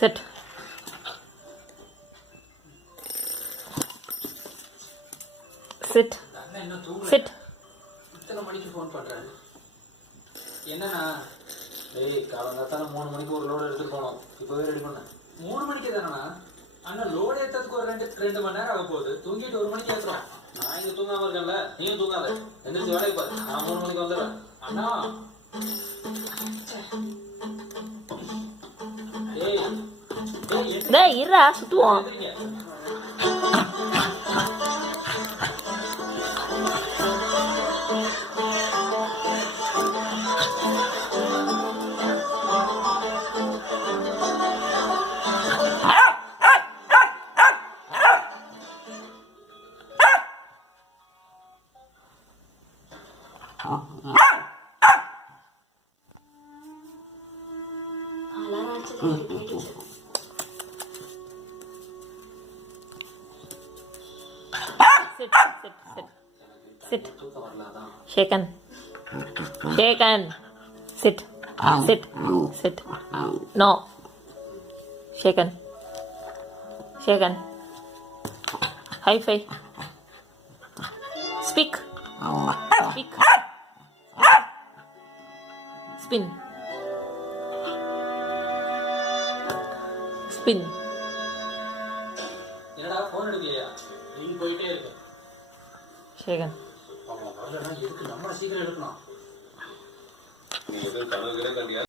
Sit. Sit. Sit. இத்தனை மணிக்கு phone பண்றாரு. என்னன்னா காலங்காத்தால 3 மணிக்கு ஒரு லோடு எடுத்துட்டு போனோம். இப்பவே ரெடி பண்ண 3 மணிக்கு தானண்ணா? அண்ணா லோடு ஏற்றதுக்கு ஒரு 2 மணி நேரம் ஆக போகுது. தூங்கிட்டு 1 மணிக்கு ஏற்றுறோம். நான் இங்க தூங்காம இருக்கேன்ல, நீயும் தூங்காத. எந்திரிச்சு வேலைக்கு பாரு. நான் 3 மணிக்கு வந்துடுறேன். அண்ணா டேய் இருடா சுத்துவோம். Sit. Shaken. Sit. No. Shaken. High five. Speak. Spin. என்னடா ஃபோன் எடுக்கலையா? நீங்க போயிட்டே இருக்கு. Shaken. அவங்க வரலன்னா எதுக்கு நம்ம சீக்கிரம் எடுக்கணும்? நீ எதுவும் கனவுகளே கண்டியா?